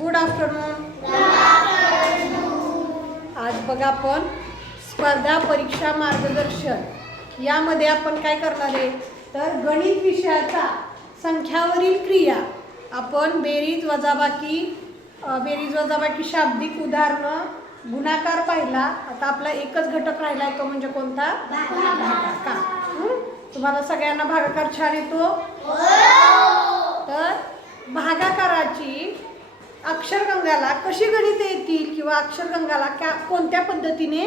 Good afternoon. आज बघा आपण स्पर्धा परीक्षा मार्गदर्शन यामध्ये आपण काय करणार आहे तर गणित विषयाचा संख्यावरील क्रिया आपण बेरीज वजाबाकी शाब्दिक उदाहरणं गुणाकार पाहिला. आता आपला एकच घटक राहिला आहे तो म्हणजे कोणता भागाकार. तुम्हाला सगळ्यांना भागाकार छान येतो. तर भागाकाराची अक्षरगंगाला कशी गणिते येतील किंवा अक्षरगंगाला कोणत्या पद्धतीने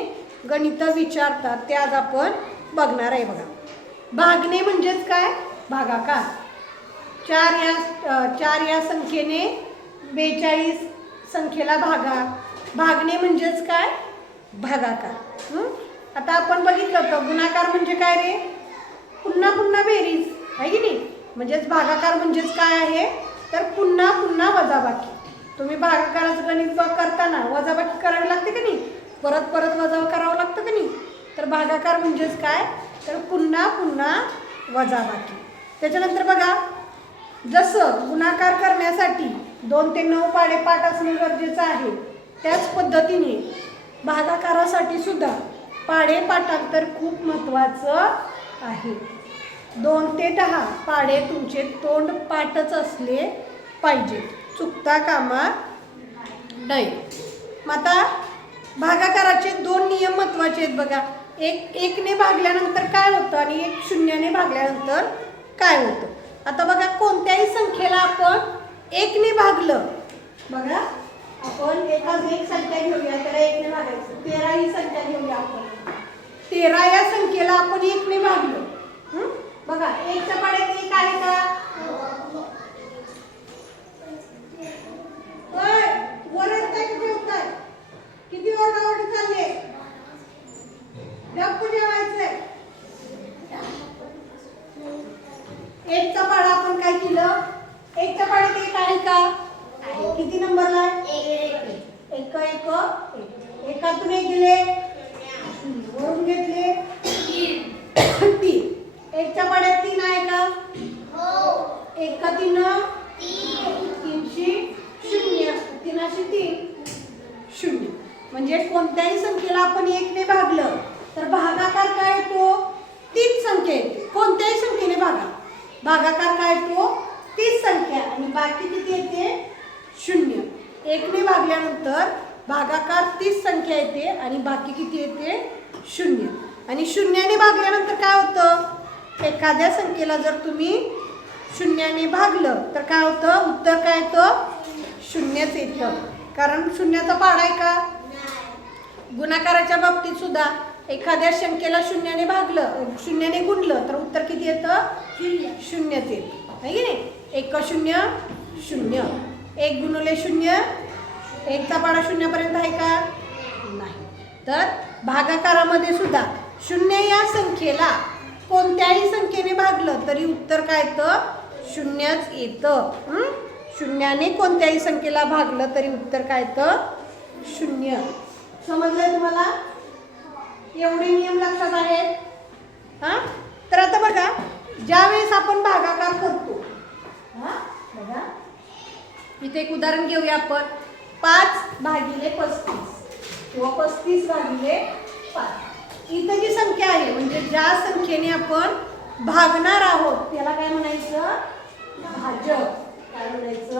गणितं विचारतात ते आज आपण बघणार आहे. बघा, भागणे म्हणजेच काय भागाकार. 4 या संख्येने 42 संख्येला भागणे म्हणजेच काय भागाकार. आता आपण बघितलं तर गुणाकार म्हणजे काय रे पुन्हा पुन्हा बेरीज आहे की नाही. म्हणजेच भागाकार म्हणजेच काय आहे तर पुन्हा पुन्हा वजाबाकी. तुम्ही भागाकाराचं गणित करताना वजाबाकी करावी लागते का नाही, परत परत वजा करावं लागतं का नाही. तर भागाकार म्हणजेच काय तर पुन्हा पुन्हा वजाबाकी. त्याच्यानंतर बघा, जसं गुणाकार करण्यासाठी 2 ते 9 पाढे पाठ असणे गरजेचं आहे त्याच पद्धतीने भागाकारासाठी सुद्धा पाढे पाठांतर खूप महत्त्वाचं आहे. 2 ते 10 पाढे तुमचे तोंड पाठच असले पाहिजे, चुकता कामा नये. मग आता भागाकाराचे 2 नियम महत्त्वाचे आहेत. बघा, एक ने भागल्यानंतर काय होतं आणि 1 0ने भागल्यानंतर काय होतं. आता बघा, कोणत्याही संख्येला आपण 1 ने भागलं, बघा आपण एक संख्या घेऊया त्याला 1 ने भागायचं. 13 ही संख्या घेऊया आपण. 13 या संख्येला आपण 1 ने भागलो. बघा, 1च्या पाढ्यात 1 आहे का. वर येताय किती होताय, किती ओरडाओरडी चालले, गप्प जेवायचंय. 1चा पाढा आपण काय केलं, 1च्या पाढ्यात 1 आहे का आहे. किती नंबरला आहे 1 एकातून 1 गेले, वरून घेतले 3. 1च्या पाढ्यात 3 आहे का 1 का 3 3शी 0 3शी 3 0. म्हणजे कोणत्याही संख्येला आपण 1 ने भागलं तर भागाकार काय येतो तीच संख्या येते. कोणत्याही संख्येने भागाकार काय येतो तीच संख्या आणि बाकी किती येते 0. 1 ने भागल्यानंतर भागाकार तीच संख्या येते आणि बाकी किती येते 0. आणि 0ने भागल्यानंतर काय होतं, एखाद्या संख्येला जर तुम्ही 0ने भागलं तर काय होतं उत्तर काय येतं 0च येतं. कारण 0चा पाढा आहे का. गुणाकाराच्या बाबतीत सुद्धा एखाद्या संख्येला 0ने भागलं 0ने गुणलं तर उत्तर किती येतं 0च येतं आहे की नाही. 1 0 0, 1 गुणिले 0, 1चा पाढा 0 पर्यंत आहे का नाही. तर भागाकारामध्ये सुद्धा 0 या संख्येला कोणत्याही संख्येने भागलं तरी उत्तर काय येतं 0च येतं. 0ने कोणत्याही संख्येला भागलं तरी उत्तर काय येतं 0. समजलंय तुम्हाला. एवढे नियम लक्षात आहेत. तर आता बघा, ज्यावेळेस आपण भागाकार करतो, बघा इथे एक उदाहरण घेऊया आपण. 5 भागिले 35 किंवा 35 भागिले 5. इथं जी संख्या आहे म्हणजे ज्या संख्येने आपण भागणार आहोत त्याला काय म्हणायचं भाजक. काय म्हणायचं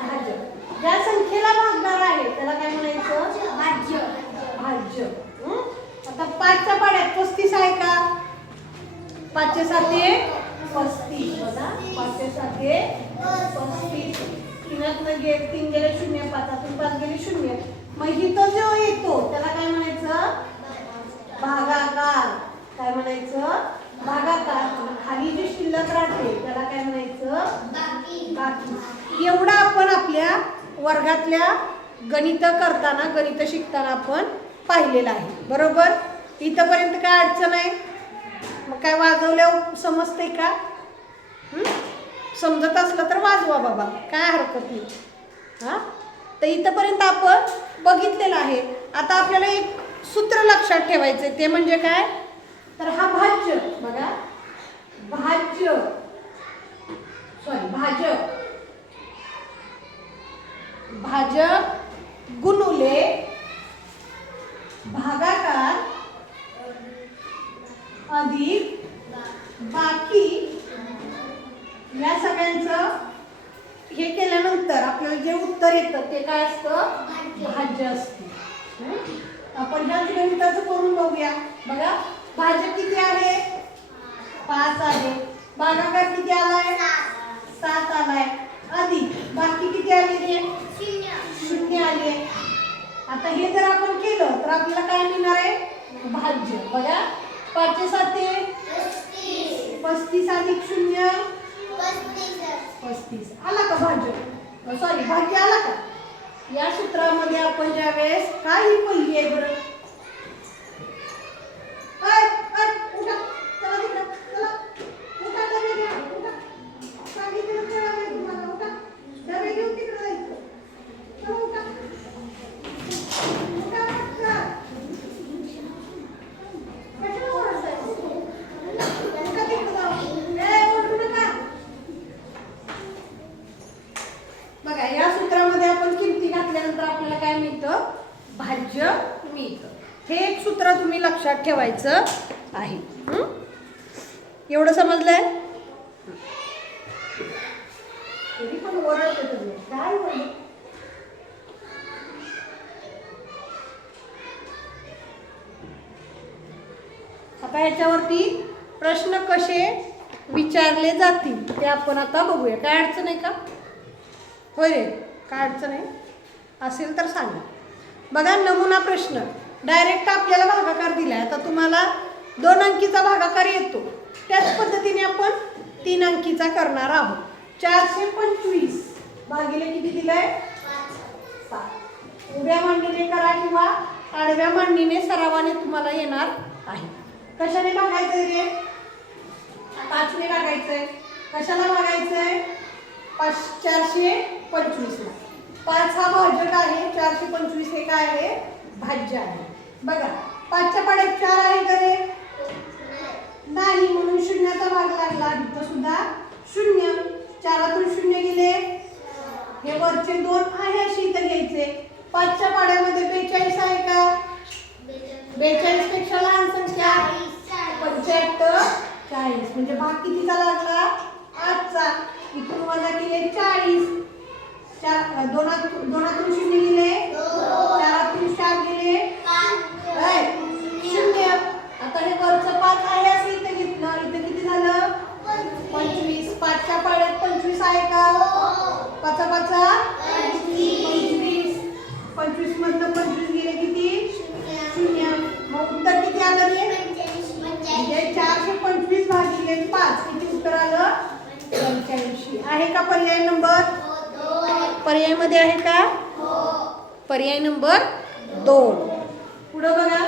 भाजक. ज्या संख्येला भागणार आहे त्याला काय म्हणायचं भाज्य. आता 5च्या पाढ्यात 35 आहे का. 5 चे 7 35. बघा 5 चे 7 35. 3 गेले 0, 5 गेले 0. मग इथं जो येतो त्याला काय म्हणायचं भागाकार. काय म्हणायचं भागाकार. खाली जी शिल्लक राहते त्याला काय म्हणायचं बाकी. एवढं आपण आपल्या वर्गातल्या गणित शिकताना आपण पाहिलेलं आहे. बरोबर. इथंपर्यंत काय अडचण आहे. मग काय वाजवल्यावर समजते का. समजत असलं तर वाजवा बाबा, काय हरकत नाही. तर इथंपर्यंत आपण बघितलेलं आहे. आता आपल्याला एक सूत्र लक्षात ठेवायचं ते म्हणजे काय तर हा भाज्य. बघा भाजक भाजक गुणुले भागाकार अधिक बाकी या सगळ्यांचं हे केल्यानंतर आपल्याला जे उत्तर येतं ते काय असतं? भाज्य असते. आपण ह्याच गणिताचं करून बघूया. बघा, भाजक किती आहे? 5 आहे. भागाकार किती आलाय? 7 आलाय. अधिक बाकी किती आले? 0 आले. आता हे जर आपण केलं तर आपल्याला काय मिळणार आहे? भाज्य. बघा, 5 चे 7 35 अधिक 0 35 आला का भाज्य? सॉरी, भाग्य आला का? या सूत्रामध्ये आपण ज्या वेळेस काही पहिली आहे बरं, उठा, चला तिकडं, चला उठा, डबे घ्या, उठा, सांगितलं कळालं तुम्हाला, उठा, डबे घेऊन तिकडं जायचं, चला उठा, उठा, उठा, कशाला ओरडताय? उठा तिकडं जाऊ, ओरडू नका. बघा, या सूत्रामध्ये आपण किमती घातल्यानंतर आपल्याला काय मिळतं? भाज्य मिळतं. हे एक सूत्र तुम्ही लक्षात ठेवायचं आहे. एवढं समजलंय? तरी पण ओरडते तुम्ही, काय बोलू? आता याच्यावरती प्रश्न कसे विचारले जातील ते आपण आता बघूया. काय अडचण आहे का? होय रे, काय अडचण आहे? असेल तर सांगा. बघा, नमुना प्रश्न डायरेक्ट आपल्याला भागाकार दिलाय. आता तुम्हाला 2 अंकीचा भागाकार येतो, त्याच पद्धतीने आपण 3 अंकीचा करणार आहोत. 425 भागिले किती दिलाय? 7. उभ्या मांडणीने करा किंवा आडव्या मांडणीने सरावाने तुम्हाला येणार आहे. कशाने भागायचंय रे? 5 ने भागायचंय. कशाला भागायचंय? 425 ला. 5 हा भाजक आहे, 425 हे काय आहे? भाज्य आहे. बघा, 5 च्या पाड्यात 4 आहे का रे? नाही, म्हणून शून्याचा भाग लागला. इथं सुद्धा 0. 4तून 0 गेले. हे वरचे 2 आहे अशी इथं घ्यायचे. 5 च्या पाड्यामध्ये 42 आहे का? 42 पेक्षा लहान संख्या 75 40. म्हणजे भाग कितीचा लागला? 8चा. इथून वजा केले 40. 2तून 0 गेले, 4तून 4 गेले 0. आता हे वरचं 5 आहे असं इथे घेतलं. इथे किती झालं? 25. 5 च्या पाड्यात 25 आहे का? 5 25. 25 मधनं 25 गेले किती? 0. मग उत्तर किती आलं रे? म्हणजे 425 भागिले 5 किती उत्तर आलं? 85. आहे का पर्याय नंबर? पर्याय मध्ये आहे का? पर्याय नंबर 2. पुढे बघा,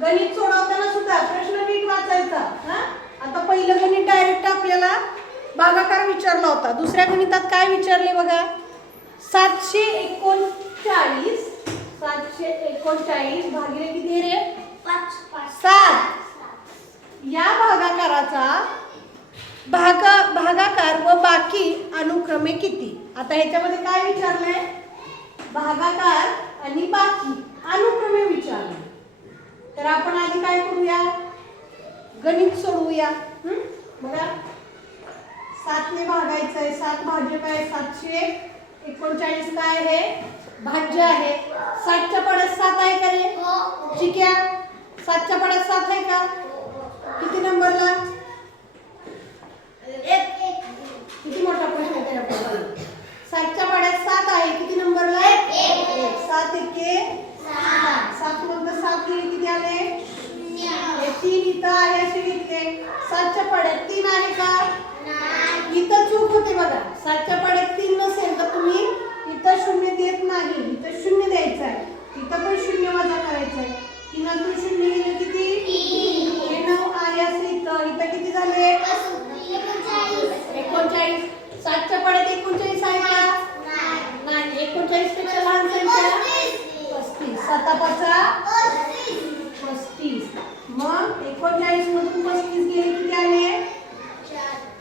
गणित सोडवताना सुद्धा प्रश्न नीट वाचायचा. आता पहिलं गणित डायरेक्ट आपल्याला भागाकार विचारला होता. दुसऱ्या गणितात काय विचारले बघा? 739 भागिले किती रे? 7. या भागाकाराचा भागाकार व बाकी अनुक्रमे किती? आता ह्याच्यामध्ये काय विचारलंय? भागाकार आणि बाकी अनुक्रमे विचारले. तर आपण आधी काय करूया? गणित सोडवूया. बघा, 7 ने भागायचंय. 7 भाजक आहे. 739 काय आहे? भाज्य आहे. 7 च्या पाड्यात 7 आहे का रे? ठीक आहे. 7 च्या पाड्यात 7 आहे का? किती नंबरला? किती मोठा प्रश्न आहे आपल्याला? 7 च्या पाड्यात 7 आहे. किती नंबरला? 1. 7 एके 6. 7 मधनं 7 गेले किती आले? 0. 3 इथं आहे असे घेतले. 7 च्या पाड्यात 3 आहे का? इथं चूक होते बघा. 7 च्या पाड्यात 3 नसेल तर तुम्ही इथं 0 देत नाही. इथं 0 द्यायचं आहे. इथं पण 0 वजा करायचं आहे. 3तून 0 गेले किती? हे 9 आहे असे इथं. इथं किती झाले? 39. 7 च्या पाड्यात 39 आहे का? नाही. 39 पेक्षा लहान संख्या 35. 35. मग 39 मधून 35 गेले किती आले?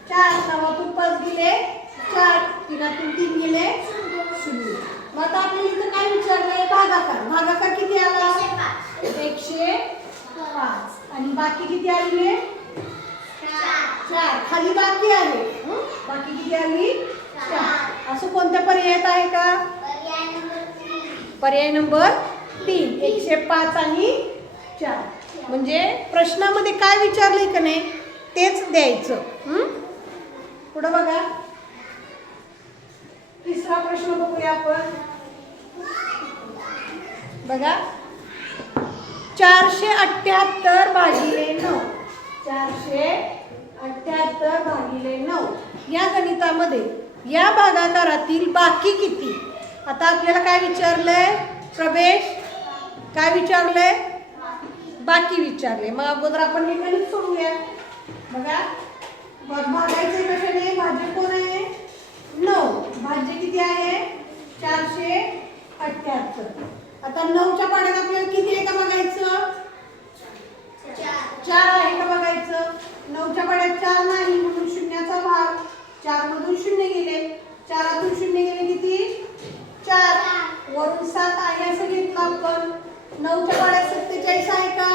4. 9तून 5 गेले 4. 3तून 3 गेले मग आता आपल्याला इथं काय विचारलंय? भागाकार. भागाकार किती आला? 105. आणि बाकी किती आले? 4. खाली बाकी आहे. बाकी किती आली? 4. असं कोणत्या पर्यायात आहे का? पर्याय नंबर 3. 105 आणि 4. म्हणजे प्रश्नामध्ये काय विचारले का नाही तेच द्यायचं. पुढे बघा, तिसरा प्रश्न बघूया आपण. बघा, 478 भागिले 9. 478 भागिले 9 या गणितामध्ये या भागाकारातील बाकी किती? आता आपल्याला काय विचारलंय प्रवेश? काय विचारलंय? बाकी विचारले. मग अगोदर आपण हे गणित सोडवूया. बघा, भागायचे कशाने? भाज्य कोण आहे? 9. भाज्य किती आहे? 478. आता 9च्या पाड्यात आपल्याला किती आहे का बघायचं? 4 आहे का बघायचं? 9च्या पाड्यात 4 नाही म्हणून शून्याचा भाग. 4 मधून 0 गेले. 4तून 0 गेले किती? 4. वरून 7 आहे असं घेतलं आपण. 9च्या पाड्यात 47 आहे का?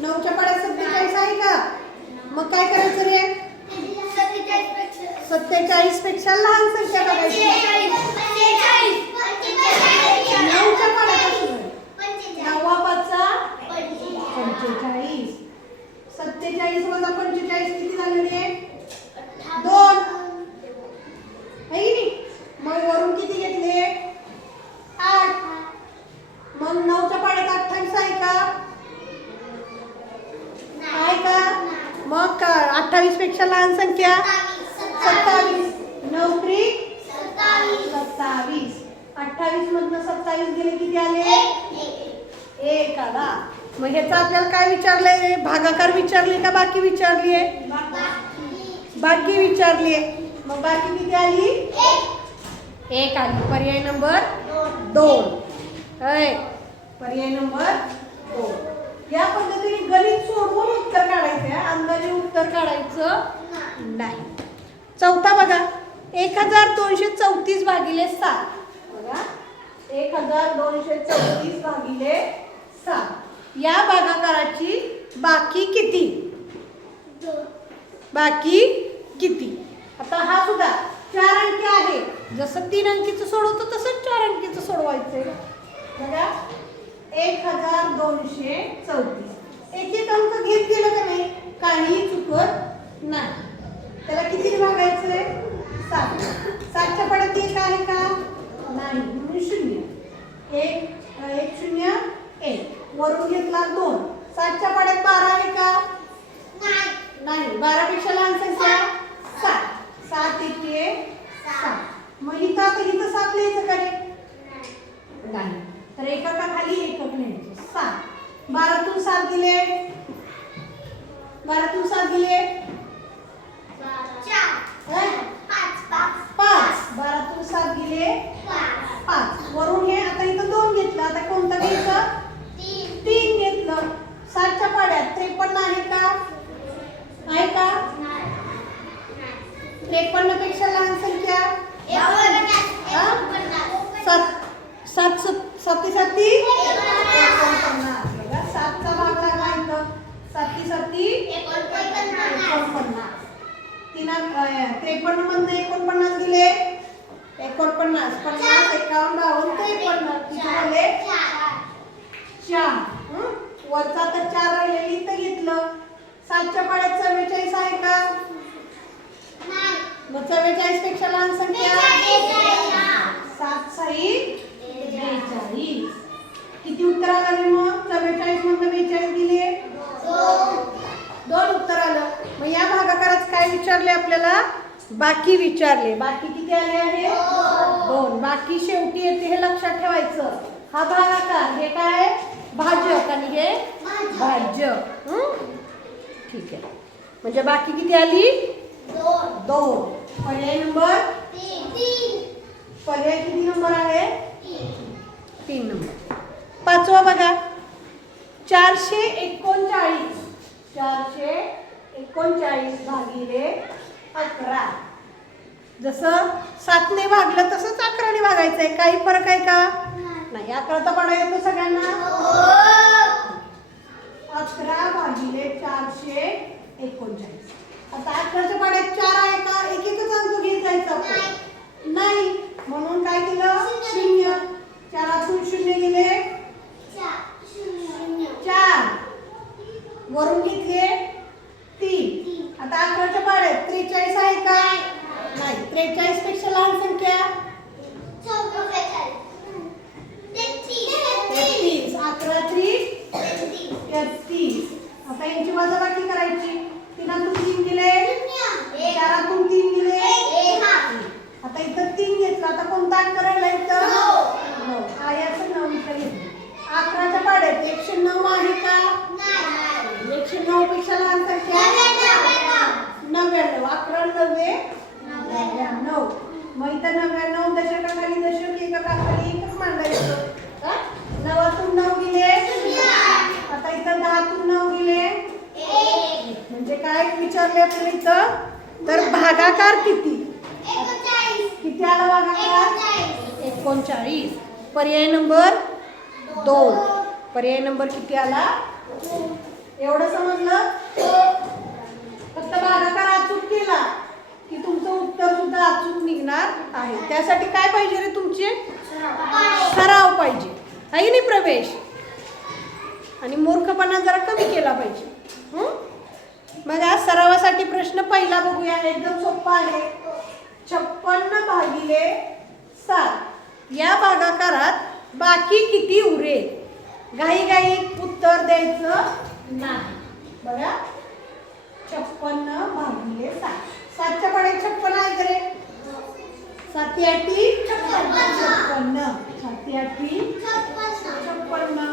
9च्या पाड्यात 47 आहे का? मग काय करायचं रे? 47 पेक्षा लहान संख्या बघायची. 9च्या पाड्यापासून 9वा 5 45. 47 वजा 45 किती झाले रे? 2. आहे की नाही? मग वरून किती घेतले? 8. मग 9च्या पाड्यात 28 आहे का? आहे का? मग का 28 पेक्षा लहान संख्या? 27. 9 त्रिक 27. 28 मधनं 27 गेले किती आले? 1 आला. मग ह्याचा आपल्याला काय विचारलंय? भागाकार विचारले का बाकी विचारली आहे? बाकी विचारली आहे. मग बाकी किती आली? 1 आली. पर्याय नंबर 2. पर्याय नंबर 2. या पद्धतीने गणित सोडवून उत्तर काढायचं आहे. अंदाजे उत्तर काढायचं नाही. चौथा बघा, 1234 भागिले 7. बघा, 1234 भागिले 7 या भागाकाराची बाकी किती? बाकी किती? आता हा सुद्धा 4 अंकी आहे. जसं 3 अंकीचं सोडवतो तसंच 4 अंकीचं सोडवायचंय. बघा, 1234. एक एक अंक घेत गेलं का नाही काही चुकत नाही. त्याला किती भागायचंय? 7. 7च्या पाड्यात 1 आहे का? नाही म्हणून 0. 1 0 1. वरून घेतला 2. 7च्या पाड्यात 12 आहे का? नाही. 12 पेक्षा लहान संख्या 7. 7 1 7. मग इथं आता इथं 7 लिहायचं का रे? नाही. तर एककाखाली एकक लिहायचं. 7. 12तून 7 गेले. 12तून 7 गेले 5. 12तून 7 गेले 5. वरून हे आता इथं 2 घेतलं. आता कोणतं घ्यायचं? 3 घेतलं. 7च्या पाड्यात 53 आहे का? आहे का? 53 पेक्षा लहान संख्या 7 7 7 49. 7चा भाग लागला इथं. 7 7 49. 53 मधनं 49 गेले. 49 50 51 52 53 किती झाले? 4. वरचा तर 4 राहिलेली इथं घेतलं. 7च्या पाड्यात 44 आहे का? मग 44 पेक्षा लहान संख्या 7 6 42. किती उत्तर आलं मग? 44 मधनं 42 गेले 2 उत्तर आलं. मग या भागाकाराचं काय विचारले आपल्याला? बाकी विचारले. बाकी किती आले आहे? 2. बाकी शेवटी येते हे लक्षात ठेवायचं. हा भागाकार, हे काय? भाजक आणि हे भाज्य. ठीक आहे. म्हणजे बाकी किती आली? 2. पर्याय नंबर 3. पर्याय किती नंबर आहे? 3 नंबर. 5वा बघा, 439. 439 भागिले 11. जसं 7ने भागलं तसंच 11ने भागायचं. घ्यायचंय. काही फरक आहे का? नाही. 11चा पाढा येतो सगळ्यांना? 11 भागिले 439. आता 11च्या पाढ्यात 4 आहे का? एक एकच अंक घेत जायचा आपण. नाही. म्हणून काय केलं? 0. 4तून 0 गेले 4. वरून घेतले 3. आता 11च्या पाढ्यात 43 आहे का? नाही. 43 पेक्षा लहान संख्या 33. 11 3 33. आता यांची वजाबाकी करायची. 3तून 3 गेले 4तून 3 गेले 1. आता इथं 3 घेतला. आता कोणता अंक राहिला इथं? 9. याचं 9 इथं घेतलं. 11च्या पाढ्यात 109 आहे का? 109 पेक्षा लहान संख्या 99. 11 9 99. मग इथं 99 दशकाखाली दशक, एककाखाली एकक मांडला येतो. 9तून 9 गेले 0. आता इथं 10तून 9 गेले 1. म्हणजे काय विचारले आपल्याला इथं? तर भागाकार किती? किती आला भागाकार? 39. पर्याय नंबर 2. पर्याय नंबर किती आला? एवढं समजलं? फक्त भागाकार अचूक केला की तुमचं उत्तर सुद्धा अचूक निघणार आहे. त्यासाठी काय पाहिजे रे तुमचे? सराव पाहिजे आहे नाही प्रवेश? आणि मूर्खपणा जरा कमी केला पाहिजे. मग आज सरावासाठी प्रश्न पहिला बघूया. एकदम सोपा आहे. 56 भागिले 7 या भागाकारात बाकी किती उरेल? घाई उत्तर द्यायचं नाही. बघा 56 भागिले 7. 7च्या पाढ्यात 56 आहे का रे? 7 8 56. 7 8 56.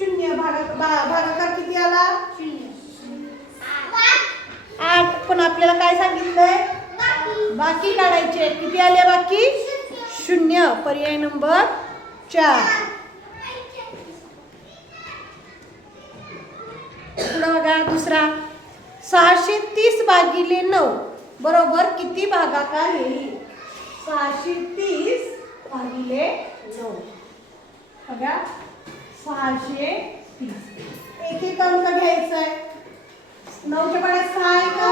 0 भागाकार किती आला? 8. पण आपल्याला काय सांगितलंय? बाकी काढायचे. किती आले बाकी? 0. पर्याय नंबर 4. पुढं बघा दुसरा. 630 भागिले 9 बरोबर किती भागाकार येईल? 630 भागिले 9. बघा 630. एक एक अंक घ्यायचा आहे. 9च्या पाढ्यात 6 आहे का?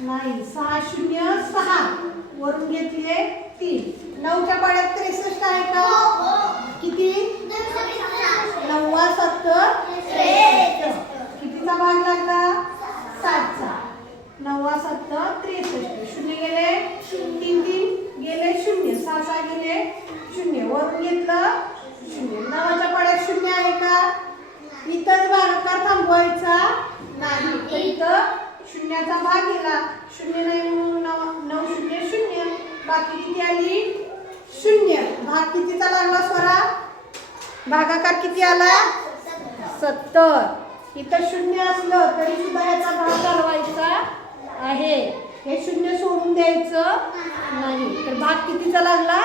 नाही. 6 0 6. वरून घेतले 3. 9च्या पाढ्यात 63 आहे का? किती? 9 7 63. कितीचा भाग लागला? 7चा. 9 7 63. 0 गेले 3 3 गेले 0. 6 6 गेले 0. वरून घेतलं 0. 9च्या पाढ्यात 0 आहे का? इथंच भागाकार थांबवायचा नाही. तर इथं 0चा भाग गेला. 0 नाही म्हणून 9 0 0. बाकी किती आली? 0. भाग कितीचा लागला स्वरा? भागाकार किती आला? 70. इथं 0 असलं तरी सुद्धा याचा भाग घालवायचा आहे. हे 0 सोडून द्यायचं नाही. तर भाग कितीचा लागला?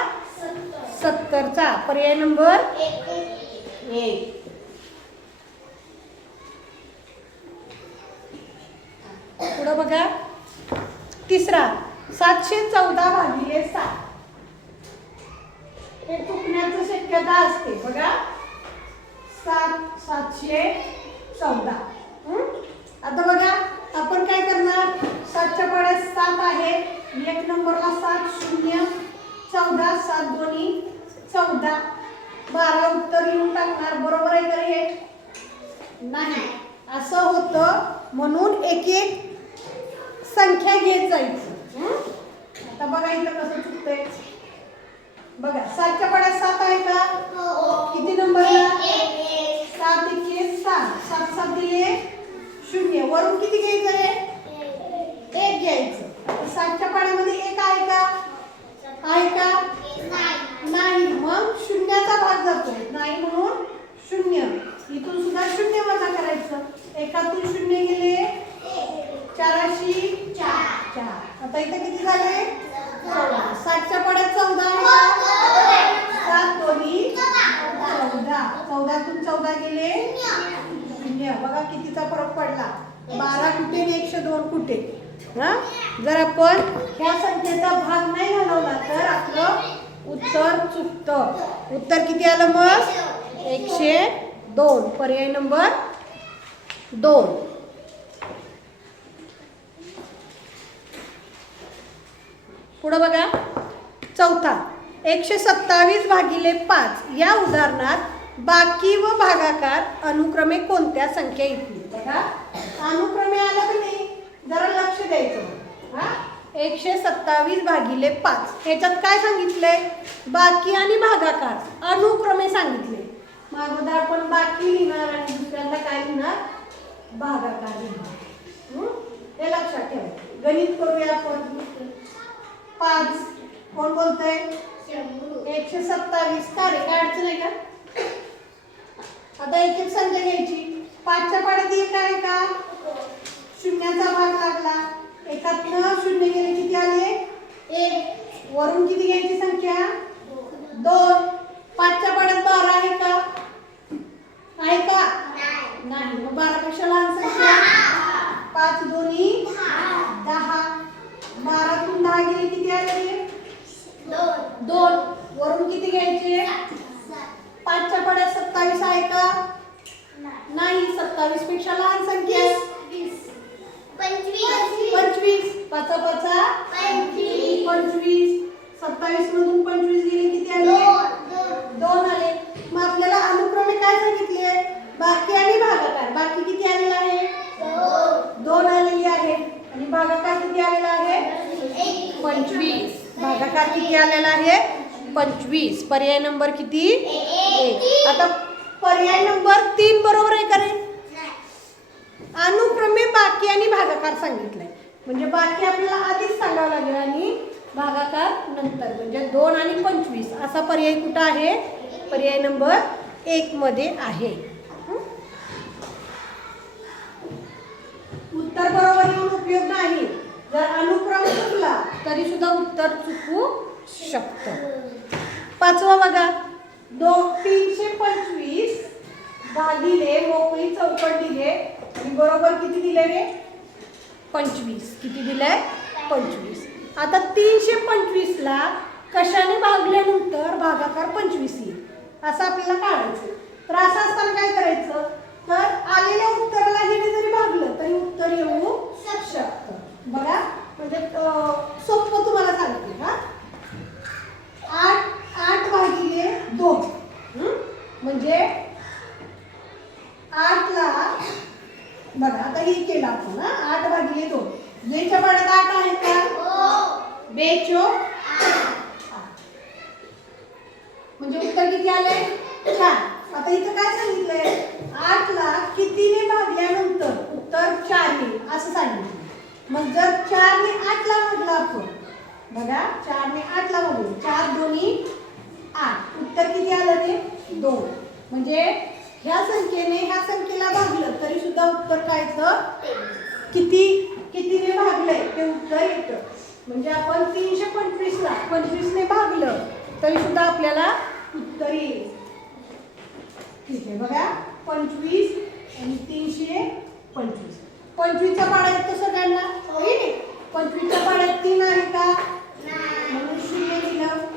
70चा. पर्याय नंबर 1. पुढं बघा तिसरा. 714 भागिले 7. हे चुकण्याची शक्यता असते. बघा 714. आता बघा आपण काय करणार? 7च्या पाढ्यात 7 आहे. 1 नंबरला 7 0 14. 7 2 14. 12 उत्तर लिहून टाकणार. बरोबर आहे का हे? नाही. असं होतं म्हणून एक एक संख्या घेत जायची. आता बघा इथं कसं चुकतंय. बघा 7च्या पाढ्यात 7 आहे का? किती नंबरला? 7 1 7. 7 7 दिले 0. वरून किती घ्यायचं रे? 1 घ्यायचं. 7च्या पाढ्यामध्ये 1 आहे का? आहे का? नाही. मग 0चा भाग जातोय. नाही म्हणून 0. इथून सुद्धा 0 वजा करायचं. 1तून 0 गेले 4 4. आता इथं किती झाले? 14. 7च्या पाढ्यात 14 आहे का? 7 2 14. 14तून 14 गेले 0. बघा कितीचा फरक पडला. 12 कुठे 102 कुठे? जर आपण ह्या संख्येचा भाग नाही घालवला तर आपलं उत्तर चुकतं. उत्तर किती आलं मग? 102. पर्याय नंबर 2. पुढं बघा. चौथा. 127 भागिले 5 या उदाहरणात बाकी व भागाकार अनुक्रमे कोणत्या संख्या येतील? बघा, अनुक्रमे आलं की नाही, जरा लक्ष द्यायचं. हा, 127 भागिले 5 ह्याच्यात काय सांगितलंय? बाकी आणि भागाकार अनुक्रमे सांगितले. मग अगोदर आपण बाकी लिहिणार आणि दुसऱ्यांदा काय लिहिणार? भागाकार लिहिणार. हे लक्षात ठेवा. गणित करूया आपण. 5 कोण बोलतंय? 127. का रे, काय अडचण आहे का? आता एक एक संख्या घ्यायची. 5च्या पाड्यात एक आहे का? शून्याचा भाग लागला. एकातनं शून्य गेले किती आले? 1. वरून किती घ्यायची संख्या? 2. 5च्या पाड्यात 12 आहे का? आहे का? नाही. मग 12 पेक्षा लहान संख्या? 5 दोन्ही 10. 12तून 10 गेले किती आले? 2. वरून किती घ्यायचे? 5च्या पाड्यात 27 आहे का? नाही. 27 पेक्षा लहान संख्या 25. 5 25. 27 मधून 25 गेले किती आले? 2 आले. मग आपल्याला अनुक्रमे काय सांगितले? बाकी आणि भागाकार. बाकी किती आलेला आहे? 2 आलेली आहे. आणि भागाकार किती आलेला आहे? 25. भागाकार किती आलेला आहे? 25. पर्याय नंबर किती? 1. आता पर्याय नंबर 3 बरोबर आहे का रे? अनुक्रमे बाकी आणि भागाकार सांगितलंय. म्हणजे बाकी आपल्याला आधीच सांगावं लागेल आणि भागाकार नंतर. म्हणजे 2 आणि 25 असा पर्याय कुठं आहे? पर्याय नंबर 1 मध्ये आहे. उत्तर बरोबर येऊन उपयोग नाही. जर अनुक्रम चुकला तरी सुद्धा उत्तर चुकू शकतं. 5वा बघा. 325 भागिले मोकळी चौकट दिले आणि बरोबर किती दिले रे? 25. किती दिलंय? 25. आता 325 ला कशाने भागल्यानंतर भागाकार 25 येईल असं आपल्याला काढायचं. तर असं असताना काय करायचं? तर आलेल्या उत्तराला हिने जरी भागलं तरी उत्तर येऊ शकतं. बघा, म्हणजे सोपं तुम्हाला सांगते. हा, 8 भागिले 2 म्हणजे 8 ला बघा. आता हे केलं आपण. 8 भागिले 2. जेच्या पाड्यात 8 आहे का? 2 म्हणजे उत्तर किती आले? 4. आता इथं काय सांगितलंय? 8 ला कितीने भागल्यानंतर उत्तर 4 येईल असं सांगितलं. मग जर 4 ने 8 ला भागलं आपण, बघा 4 ने 8 ला भागलं, 4 दोन्ही 8. उत्तर किती आलं रे? 2. म्हणजे ह्या संख्येने ह्या संख्येला भागलं तरी सुद्धा उत्तर काय येतं? कितीने भागलंय ते उत्तर येतं. म्हणजे आपण 325 ला 25 ने भागलं तरी सुद्धा आपल्याला उत्तर येईल. ठीक आहे. बघा, 25 आणि 325. 25चा पाडा येतो सगळ्यांना? 25च्या पाड्यात 3 आहे का? म्हणून 0 दिलं.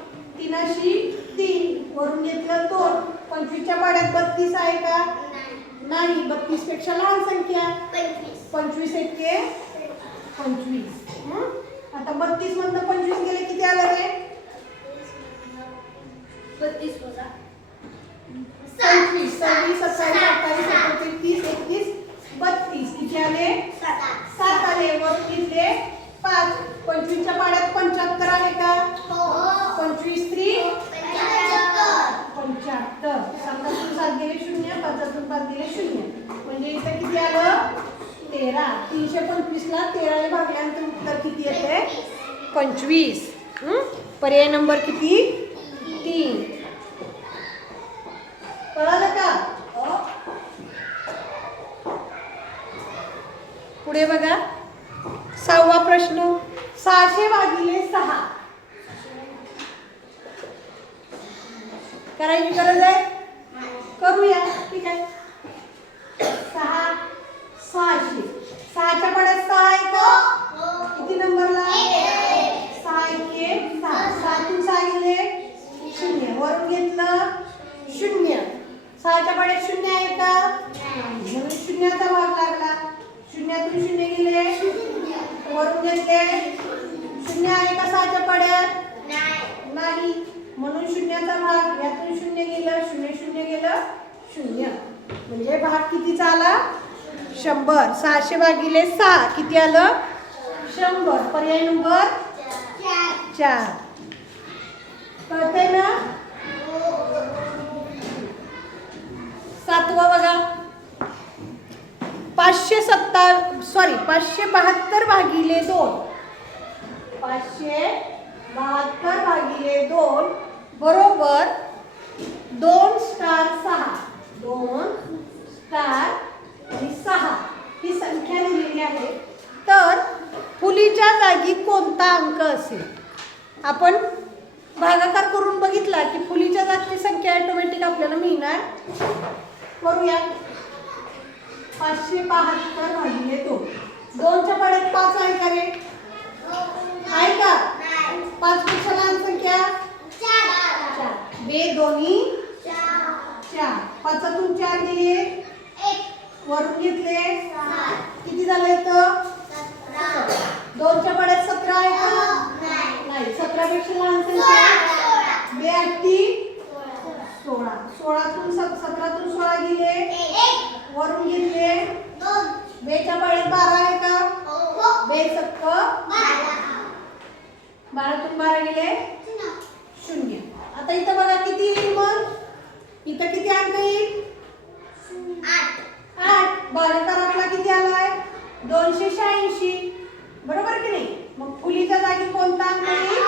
3 वरून घेतलं 2. 25च्या पाड्यात 32 आहे का? नाही. 32 पेक्षा लहान संख्या 25 एके 25. आता 32 मधनं 25 गेले किती आलं रे? 25 वजा 26, 27, 28, 29, 30, 31, 32. किती आले? 7 आले. वरून घेतले 5. 25च्या पाड्यात 75 आहे का? 25 3 75. 7 7 गेले 0, 5 5 गेले 0. म्हणजे इथं किती आलं? 13. 325 ला 13 ने भागल्यानंतर उत्तर किती येते? 25. पर्याय नंबर किती? 3. कळालं का? पुढे बघा. 6वा प्रश्न. 600 भागिले 6 करायची गरज आहे? करूया. ठीक आहे. 600. 6च्या पाड्यात 6 आहे का? किती नंबरला? 6 1 6. 7 6 गेले 6च्या पाड्यात 0 आहे का? नाही. म्हणून शून्याचा भाग लागला. शून्यातून 0 गेले, वरून घेतले. 0 आहे का 6च्या पाड्यात? नाही. म्हणून शून्याचा भाग, यातून 0 गेलं, 0 0 गेलं 0. म्हणजे भाग कितीचा आला? 100. 600 भागिले 6 किती आलं? 100. पर्याय नंबर 4. कळतंय ना? 7वा बघा. 572 भागिले 2. 572 भागिले 2 बरोबर 2 स्टार 6. 2 स्टार आणि 6 ही संख्या दिलेली आहे. तर फुलीच्या जागी कोणता अंक असेल? आपण भागाकार करून बघितला की फुलीच्या जागची संख्या ऑटोमॅटिक आपल्याला मिळणार. करूया. 572 भागिले 2. 2च्या पाड्यात 5 आहे का रे? आहे का? 5 पेक्षा लहान संख्या 4. बे दोन्ही 4. 5तून 4 गेले, 1 वरून घेतले, किती झालं इथं? 2च्या पाड्यात 17 आहे का? नाही. 17 पेक्षा लहान संख्या बे 8 16. 17तून 16 गेले, वरून घेतले, 2च्या पाड्यात 12 आहे का? बे 12तून 12 गेले 0. आता इथं बघा किती येईल मग? इथं किती अंक येईल? 8. भागाकारातला किती आलाय? 286. बरोबर की नाही? मग फुलीच्या जागी कोणता अंक येईल?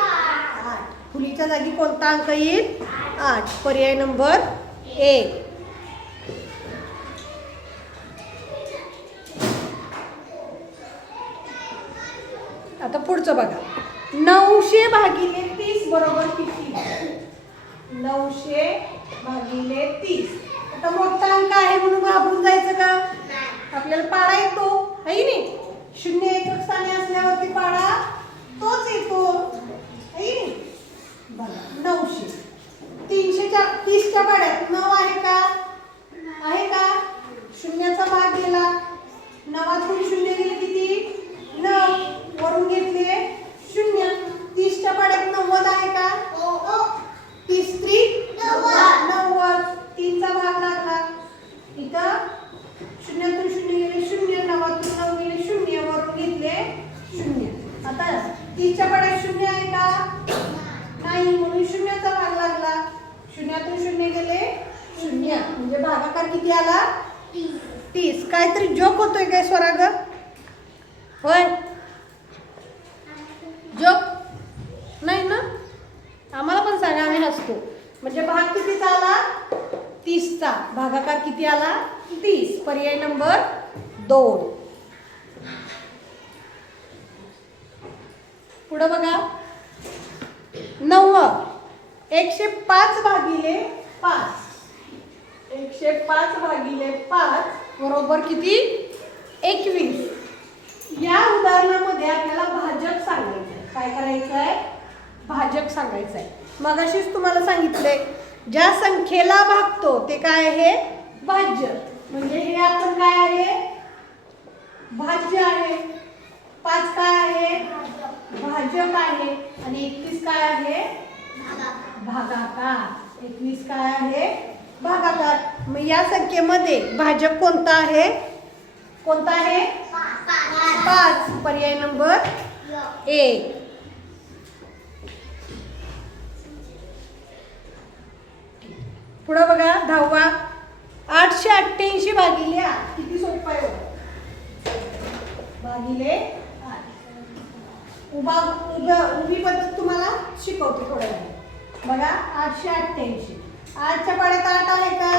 8. फुलीच्या जागी कोणता अंक येईल? 8. पर्याय नंबर 1. आता पुढचं बघा. 900 भागिले 30 बरोबर किती? 900 भागिले 30. आता मोठा अंक आहे म्हणून घाबरून जायचं का? आपल्याला पाडा येतो है की नाही? 0 एकक स्थानी असल्यावरती पाडा तोच येतो है की नाही? बघा 900. 330च्या पाड्यात 9 आहे का? आहे का? शून्याचा भाग गेला, 9तून 0 गेले किती? 9 वरून घेतले 0. 30च्या पाड्यात 90 आहे का? 30 3 90. 3चा भाग लागला. इथं 0तून 0 गेले 0, 9तून 9 गेले 0, वरून घेतले 0. आता 30च्या पाड्यात 0 आहे का? नाही. म्हणून 0चा भाग लागला. 0तून 0 गेले 0. म्हणजे भागाकार किती आला? 30. काहीतरी जोक होतोय काय स्वराग? होय, जोक नाही ना? आम्हाला पण सांगा, आम्ही हसतो. म्हणजे भाग कितीचा आला? 30चा. भागाकार किती आला? 30. पर्याय नंबर 2. पुढे बघा. 9. 105 भागिले 5. 105 भागिले 5 बरोबर किती? 21. या उदाहरणामध्ये आपल्याला भाजक सांगायचं आहे. काय करायचं आहे? भाजक सांगायचं आहे. मगाशीच तुम्हाला सांगितलंय ज्या संख्येला भागतो ते काय आहे? भाज्य. म्हणजे हे आपण काय आहे? भाज्य आहे. 5 काय आहे? भाजक आहे. आणि 21 काय आहे? भागाकार. 21 काय आहे? भागाकार. मग या संख्येमध्ये भाजक कोणता आहे? कोणता आहे? 5. पर्याय नंबर 1. पुढे बघा. 10वा. 888 भागिले 8. किती सोपं आहे भागिले 8. उभी पद्धत तुम्हाला शिकवते थोड्या वेळ. बघा 888. 8च्या पाड्यात 8 आहे का?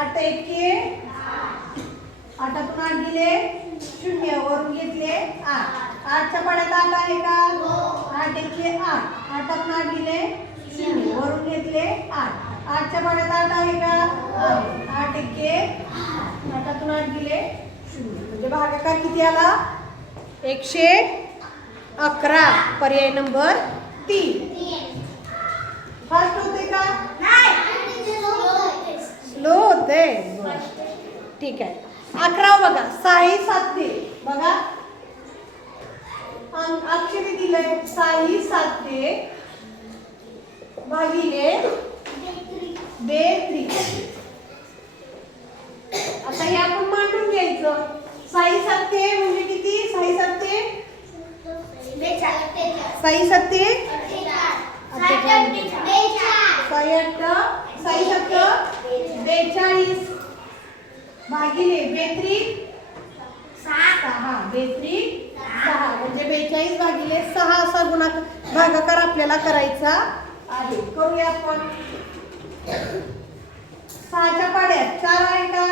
8 एके 8तून 8 गेले 0, वरून घेतले 8. 8च्या पाड्यात 8 आहे का? 8 एके 8. 8तून 8 गेले 0, वरून घेतले 8. 8च्या पाड्यात 8 आहे का? 8 एके 8तून 8 गेले 0. म्हणजे भागाकार किती आला? 111. पर्याय नंबर 3. फास्ट होते का? ठीक आहे. 11 बघा 6 7 बघा अक्षरी दिलंय 6 7 भागिले बेत्री. आता हे आपण मांडून घ्यायचं. 6 7 म्हणजे किती? 6 7 6 7 42 भागिले बेत्री 6 बेत्री 6 म्हणजे 42 भागिले 6 असा भागाकार आपल्याला करायचा आहे. करूया आपण. 6च्या पाड्यात 4 आहे का?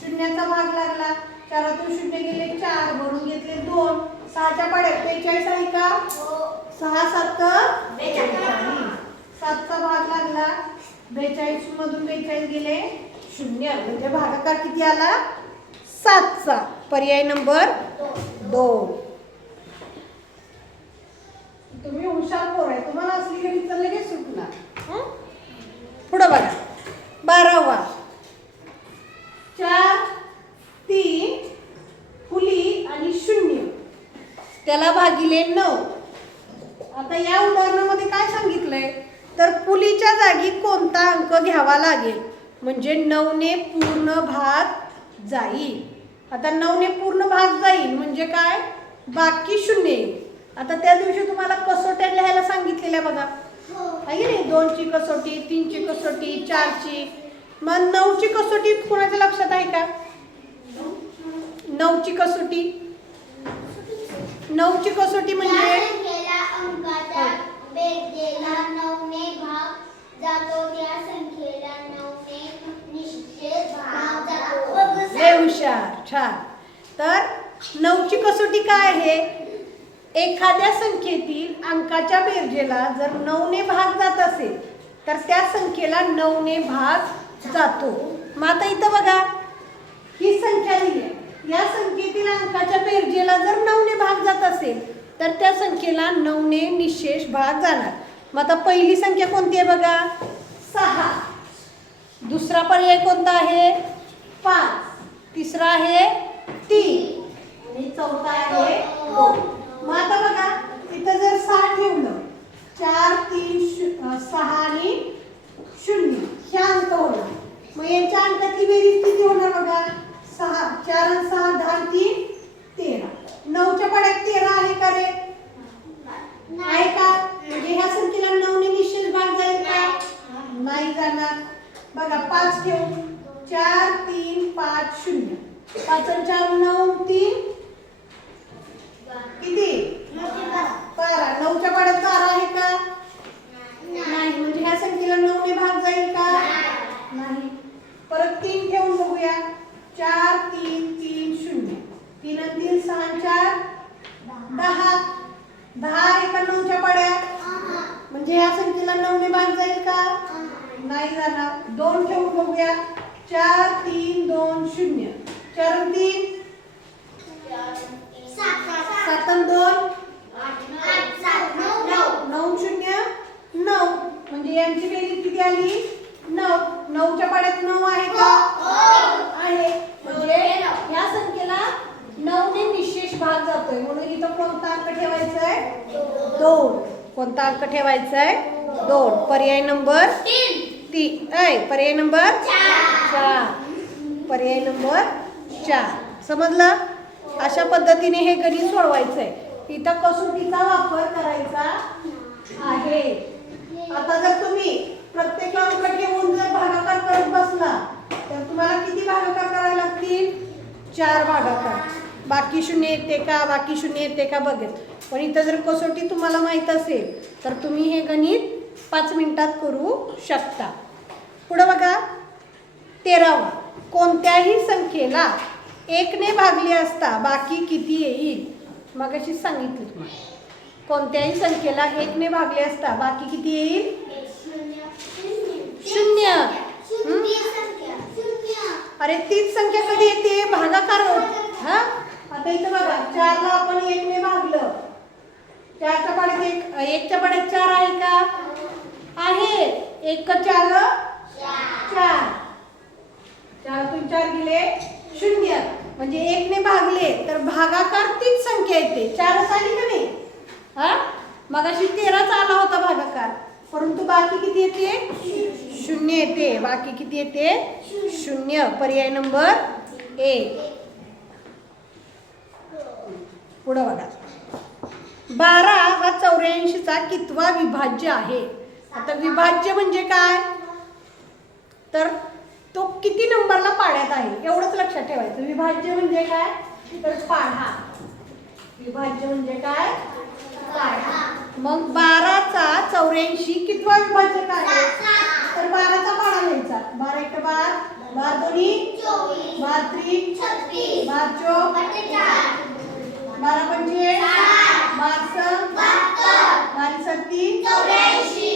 शून्याचा भाग लागला. 4तून 0 गेले 4 भरून घेतले 2. 6च्या पाड्यात 42 आहे का? 6 7 42 7चा भाग लागला. 42 मधून 42 गेले 0 म्हणजे भागाकार किती आला? 7चा. पर्याय नंबर 2. तुम्ही हुशार पोर आहे. तुम्हाला असली गणित लगेच सुटणार. पुढे बघा 12वा 4 3 फुली आणि 0 त्याला भागिले 9. आता या उदाहरणामध्ये काय सांगितलंय तर फुलीच्या जागी कोणता अंक घ्यावा लागेल म्हणजे 9 ने पूर्ण भाग जाईल. आता 9 ने पूर्ण भाग जाईल म्हणजे काय? बाकी 0 येईल. आता त्या दिवशी तुम्हाला कसोट्या लिहायला सांगितलेल्या बघा आहे नाही. 2ची कसोटी 3ची कसोटी 4ची. मग 9ची कसोटी कोणाच्या लक्षात आहे का? 9ची कसोटी 9ची कसोटी म्हणजे हुशार छान. तर 9ची कसोटी काय आहे? एखाद्या संख्येतील अंकाच्या बेरजेला जर 9 ने भाग जात असेल तर त्या संख्येला 9 ने भाग जातो. मग आता इथं बघा ही संख्या दिली आहे. या संख्येतील अंकाच्या बेरजेला जर 9 ने भाग जात असेल तर त्या संख्येला 9 ने निशेष भाग जाणार. मग आता पहिली संख्या कोणती आहे बघा 6. दुसरा पर्याय कोणता आहे 5. तिसरा आहे 3 आणि चौथा आहे 2. मग आता बघा इथं जर 6 ठेवलं 4 3 6 आणि 0 हे अंक होणार. मग यांच्या अंकाची बेरीज किती होणार बघा 6 4 आणि 6 10 3 13. 9च्या पाड्यात 13 आहे का रे? आहे का? म्हणजे ह्या संख्येला 9 ने निश्चित भाग जाईल का? नाही जाणार. बघा 5 ठेवू 4 3 5 0 5 आणि 4 9 3 किती 12. 9च्या पाड्यात 12 आहे का? नाही. म्हणजे ह्या संख्येला 9 ने भाग जाईल का? नाही. परत 3 ठेवून बघूया 4 3 3 0 3 आणि 3 6 आणि 4 10. 10 आहे का 9च्या पाड्यात? म्हणजे ह्या संख्येला 9 ने भाग जाईल का? नाही जाणार. 2 ठेवून बघूया 4 3 2 0 4 आणि 3 7 आणि 2 9 0 9 म्हणजे यांची बेरीज किती आली 9. 9च्या पाड्यात 9 आहे का? आहे. म्हणजे या संख्येला 9 ने निशेष भाग जातोय म्हणून इथं कोणता अंक ठेवायचा आहे 2. कोणता अंक ठेवायचा आहे 2. पर्याय नंबर 3 पर्याय नंबर 4. पर्याय नंबर 4. समजलं? अशा पद्धतीने हे गणित सोडवायचं आहे. इथं कसोटीचा वापर करायचा आहे. आता जर तुम्ही प्रत्येक अंक ठेवून जर भागाकार करत बसला तर तुम्हाला किती भागाकार करावे लागतील 4 भागाकार. बाकी 0 येते का बाकी 0 येते का बघेल. पण इथं जर कसोटी तुम्हाला माहित असेल तर तुम्ही हे गणित 5 मिनिटात करू शकता. पुढे बघा 13वा कोणत्याही संख्येला 1 ने भागले असता बाकी किती येईल? मगाशी सांगितलं तुम्हाला. कोणत्याही संख्येला 1 ने भागले असता बाकी किती येईल 0. अरे तीच संख्या कधी येते भागाकार होत. आता इथं बघा 4 ला आपण 1 ने भागलं 4च्या पाड्यात 1च्या पाड्यात 4 आहे का? आहे. 1 4 4 4 4 गेले 0. म्हणजे 1 ने भागले तर भागाकार तीच संख्या येते. 4च आली का नाही? हा, मगाशी 13च आला होता भागाकार, परंतु बाकी किती येते? 0 येते. बाकी किती येते? 0. पर्याय नंबर 1. पुढे बघा. 12 हा 84चा कितवा विभाज्य आहे? आता विभाज्य म्हणजे काय? तर तो किती नंबरला पाड्यात आहे एवढंच लक्षात ठेवायचं. विभाज्य म्हणजे काय? तर पाढा. विभाज्य म्हणजे काय? पाढा. मग 12चा 84 कितवा विभाज्य काय? तर 12चा पाढा लिहायचा. 12 1 12, 12 2 24, 12 3 36, 12 4 48, 12 पंचे 12 12 सत्ती 84.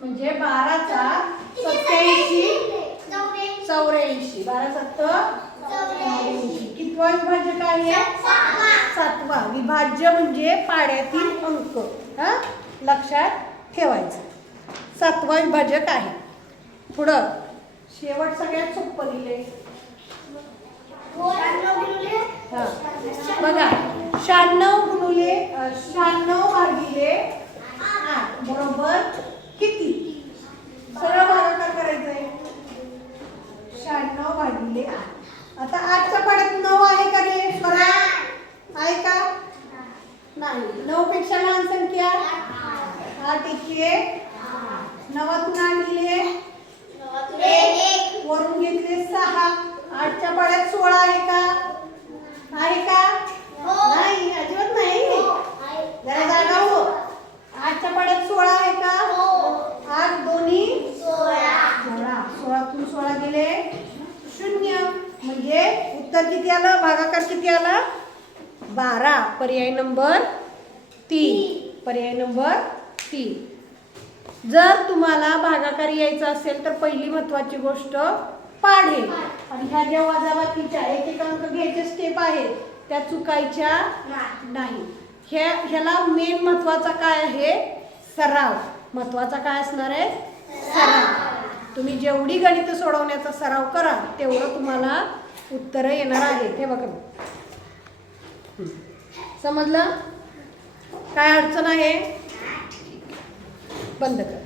म्हणजे 12चा 87 84. 12 7 84. कितवा विभाज्य काय आहे? 7वा. विभाज्य म्हणजे पाड्यातील अंक. हा, लक्षात ठेवायचं. 7वा विभाजक आहे. पुढं शेवट सगळ्यात सोपं लिहिले. हा बघा, 96 भागिले 8 बरोबर किती? सरळ भागाकार करायचा आहे. 96 भागिले 8. आता 8च्या पाड्यात 9 आहे का रे? स्वरा आहे का? नाही. 9 पेक्षा लहान संख्या 8 1 9तून 8 गेले 1, वरून घेतले 6. 8च्या पाड्यात 16 आहे का? आहे का? नाही, अजिबात नाही. जरा जागा हो. 8च्या पाड्यात 16 आहे का? 8 दोन्ही 16. 16तून 16 गेले 0. म्हणजे उत्तर किती आलं? भागाकार किती आला? 12. पर्याय नंबर 3. पर्याय नंबर 3. जर तुम्हाला भागाकार यायचा असेल तर पहिली महत्वाची गोष्ट पाढे. आणि ह्या ज्या वजाबाकीच्या एक एक अंक घ्यायचे स्टेप आहेत त्या चुकायच्या नाही. ह्याला मेन महत्वाचा काय आहे? सराव. महत्वाचा काय असणार आहे? सराव. तुम्ही जेवढी गणित सोडवण्याचा सराव करा तेवढं तुम्हाला उत्तर येणार आहेत. हे बघा, समजलं? काय अडचण आहे? बंद कर.